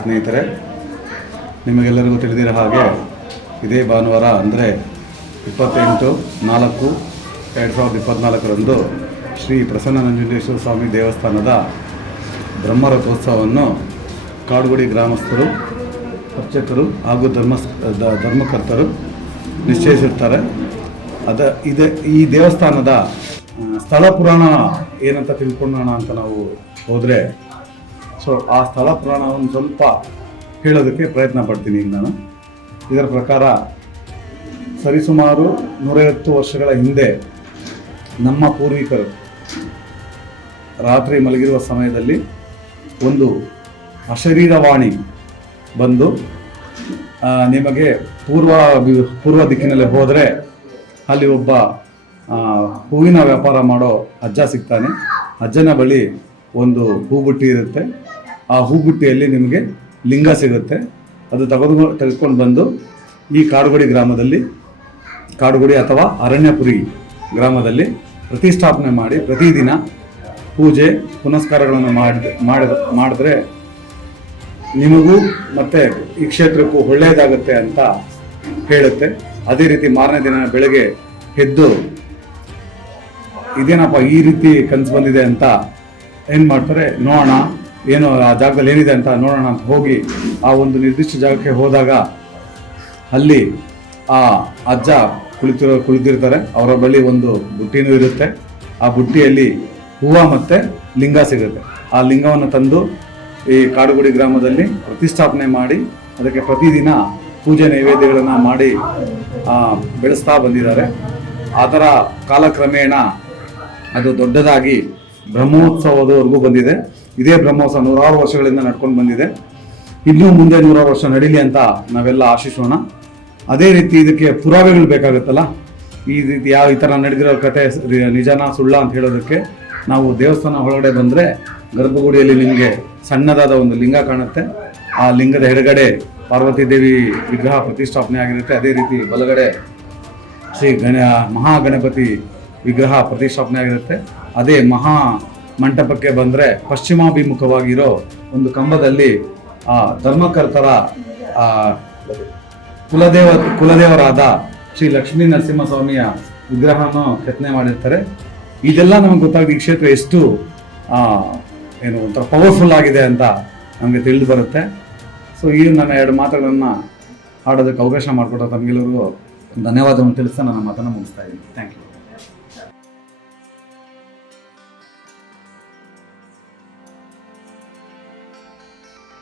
ಸ್ನೇಹಿತರೆ, ನಿಮಗೆಲ್ಲರಿಗೂ ತಿಳಿದಿರೋ ಹಾಗೆ ಇದೇ ಭಾನುವಾರ ಅಂದರೆ ಇಪ್ಪತ್ತೆಂಟು ನಾಲ್ಕು ಎರಡು ಸಾವಿರದ ಇಪ್ಪತ್ತ್ನಾಲ್ಕರಂದು ಶ್ರೀ ಪ್ರಸನ್ನ ನಂಜುಂಡೇಶ್ವರ ಸ್ವಾಮಿ ದೇವಸ್ಥಾನದ ಬ್ರಹ್ಮರಥೋತ್ಸವವನ್ನು ಕಾಡುಗುಡಿ ಗ್ರಾಮಸ್ಥರು, ಅರ್ಚಕರು ಹಾಗೂ ಧರ್ಮ ಧರ್ಮಕರ್ತರು ನಿಶ್ಚಯಿಸಿರ್ತಾರೆ. ಅದ, ಇದೆ, ಈ ದೇವಸ್ಥಾನದ ಸ್ಥಳ ಪುರಾಣ ಏನಂತ ತಿಳ್ಕೊಳ್ಳೋಣ ಅಂತ ನಾವು ಹೋದರೆ ಸೊ ಆ ಸ್ಥಳ ಪುರಾಣವನ್ನು ಸ್ವಲ್ಪ ಹೇಳೋದಕ್ಕೆ ಪ್ರಯತ್ನ ಪಡ್ತೀನಿ ನಾನು. ಇದರ ಪ್ರಕಾರ ಸರಿಸುಮಾರು ನೂರೈವತ್ತು ವರ್ಷಗಳ ಹಿಂದೆ ನಮ್ಮ ಪೂರ್ವಿಕರು ರಾತ್ರಿ ಮಲಗಿರುವ ಸಮಯದಲ್ಲಿ ಒಂದು ಅಶರೀರವಾಣಿ ಬಂದು ನಿಮಗೆ ಪೂರ್ವ ಪೂರ್ವ ದಿಕ್ಕಿನಲ್ಲಿ ಹೋದರೆ ಅಲ್ಲಿ ಒಬ್ಬ ಹೂವಿನ ವ್ಯಾಪಾರ ಮಾಡೋ ಅಜ್ಜ ಸಿಗ್ತಾನೆ. ಅಜ್ಜನ ಬಳಿ ಒಂದು ಹೂಬುಟ್ಟಿ ಇರುತ್ತೆ. ಆ ಹೂಗುಟ್ಟಿಯಲ್ಲಿ ನಿಮಗೆ ಲಿಂಗ ಸಿಗುತ್ತೆ. ಅದು ತೆಗೆದು ತೆಗೆದುಕೊಂಡು ಬಂದು ಈ ಕಾಡುಗುಡಿ ಗ್ರಾಮದಲ್ಲಿ, ಕಾಡುಗುಡಿ ಅಥವಾ ಅರಣ್ಯಪುರಿ ಗ್ರಾಮದಲ್ಲಿ ಪ್ರತಿಷ್ಠಾಪನೆ ಮಾಡಿ ಪ್ರತಿದಿನ ಪೂಜೆ, ಪುನಸ್ಕಾರಗಳನ್ನು ಮಾಡಿ ಮಾಡಿದ ಮಾಡಿದ್ರೆ ನಿಮಗೂ ಮತ್ತು ಈ ಕ್ಷೇತ್ರಕ್ಕೂ ಒಳ್ಳೆಯದಾಗುತ್ತೆ ಅಂತ ಹೇಳುತ್ತೆ. ಅದೇ ರೀತಿ ಮಾರನೇ ದಿನ ಬೆಳಗ್ಗೆ ಎದ್ದು ಇದೇನಪ್ಪ ಈ ರೀತಿ ಕನಸು ಬಂದಿದೆ ಅಂತ ಏನು ಮಾಡ್ತಾರೆ? ನೋಡೋಣ. ಏನು ಆ ಜಾಗದಲ್ಲಿ ಏನಿದೆ ಅಂತ ನೋಡೋಣ ಅಂತ ಹೋಗಿ ಆ ಒಂದು ನಿರ್ದಿಷ್ಟ ಜಾಗಕ್ಕೆ ಹೋದಾಗ ಅಲ್ಲಿ ಆ ಅಜ್ಜ ಕುಳಿತಿರೋ ಕುಳಿತಿರ್ತಾರೆ. ಅವರ ಬಳಿ ಒಂದು ಬುಟ್ಟಿನೂ ಇರುತ್ತೆ. ಆ ಬುಟ್ಟಿಯಲ್ಲಿ ಹೂವು ಮತ್ತು ಲಿಂಗ ಸಿಗುತ್ತೆ. ಆ ಲಿಂಗವನ್ನು ತಂದು ಈ ಕಾಡುಗುಡಿ ಗ್ರಾಮದಲ್ಲಿ ಪ್ರತಿಷ್ಠಾಪನೆ ಮಾಡಿ ಅದಕ್ಕೆ ಪ್ರತಿದಿನ ಪೂಜೆ ನೈವೇದ್ಯಗಳನ್ನು ಮಾಡಿ ಬೆಳೆಸ್ತಾ ಬಂದಿದ್ದಾರೆ. ಅದರ ಕಾಲಕ್ರಮೇಣ ಅದು ದೊಡ್ಡದಾಗಿ ಬ್ರಹ್ಮೋತ್ಸವದವರೆಗೂ ಬಂದಿದೆ. ಇದೇ ಬ್ರಹ್ಮೋತ್ಸವ ನೂರಾರು ವರ್ಷಗಳಿಂದ ನಡ್ಕೊಂಡು ಬಂದಿದೆ. ಇನ್ನೂ ಮುಂದೆ ನೂರಾರು ವರ್ಷ ನಡೀಲಿ ಅಂತ ನಾವೆಲ್ಲ ಆಶಿಸೋಣ. ಅದೇ ರೀತಿ ಇದಕ್ಕೆ ಪುರಾವೆಗಳು ಬೇಕಾಗುತ್ತಲ್ಲ? ಈ ರೀತಿ ಯಾವ ಈ ಥರ ನಡೆದಿರೋ ಕತೆ ನಿಜಾನ ಸುಳ್ಳ ಅಂತ ಹೇಳೋದಕ್ಕೆ ನಾವು ದೇವಸ್ಥಾನ ಒಳಗಡೆ ಬಂದರೆ ಗರ್ಭಗುಡಿಯಲ್ಲಿ ನಿಮಗೆ ಸಣ್ಣದಾದ ಒಂದು ಲಿಂಗ ಕಾಣುತ್ತೆ. ಆ ಲಿಂಗದ ಎಡಗಡೆ ಪಾರ್ವತಿ ದೇವಿ ವಿಗ್ರಹ ಪ್ರತಿಷ್ಠಾಪನೆ ಆಗಿರುತ್ತೆ. ಅದೇ ರೀತಿ ಬಲಗಡೆ ಶ್ರೀ ಗಣ ಮಹಾಗಣಪತಿ ವಿಗ್ರಹ ಪ್ರತಿಷ್ಠಾಪನೆ ಆಗಿರುತ್ತೆ. ಅದೇ ಮಹಾ ಮಂಟಪಕ್ಕೆ ಬಂದರೆ ಪಶ್ಚಿಮಾಭಿಮುಖವಾಗಿರೋ ಒಂದು ಕಂಬದಲ್ಲಿ, ಆ, ಧರ್ಮಕರ್ತರ ಕುಲದೇವ, ಕುಲದೇವರಾದ ಶ್ರೀ ಲಕ್ಷ್ಮೀ ನರಸಿಂಹಸ್ವಾಮಿಯ ವಿಗ್ರಹವನ್ನು ಕೆತ್ತನೆ ಮಾಡಿರ್ತಾರೆ. ಇದೆಲ್ಲ ನಮಗೆ ಗೊತ್ತಾಗಿದೆ ಈ ಕ್ಷೇತ್ರ ಎಷ್ಟು ಏನು ಒಂಥರ ಪವರ್ಫುಲ್ ಆಗಿದೆ ಅಂತ ನಮಗೆ ತಿಳಿದು ಬರುತ್ತೆ. ಸೊ ಈ ನನ್ನ ಎರಡು ಮಾತುಗಳನ್ನು ಹಾಡೋದಕ್ಕೆ ಅವಕಾಶ ಮಾಡಿಕೊಟ್ಟ ತಮಗೆಲ್ಲರಿಗೂ ಧನ್ಯವಾದವನ್ನು ತಿಳಿಸ್ತಾ ನನ್ನ ಮಾತನ್ನು ಮುಗಿಸ್ತಾ ಇದ್ದೀನಿ. Thank you